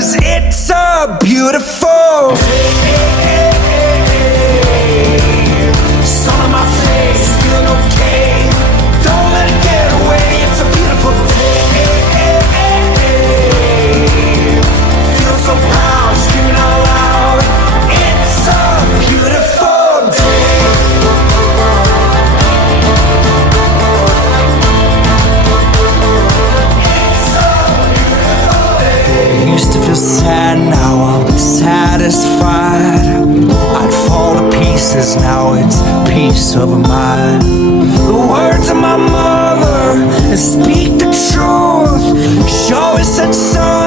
'cause it's a beautiful day. Sun on my face, feeling okay. Don't let it get away. It's a beautiful day. Feel so proud, screaming out loud. It's a beautiful day. It's a beautiful day. Used to feel sad, now I'm satisfied. I'd fall to pieces, now it's peace of mind. The words of my mother speak the truth. She always said so.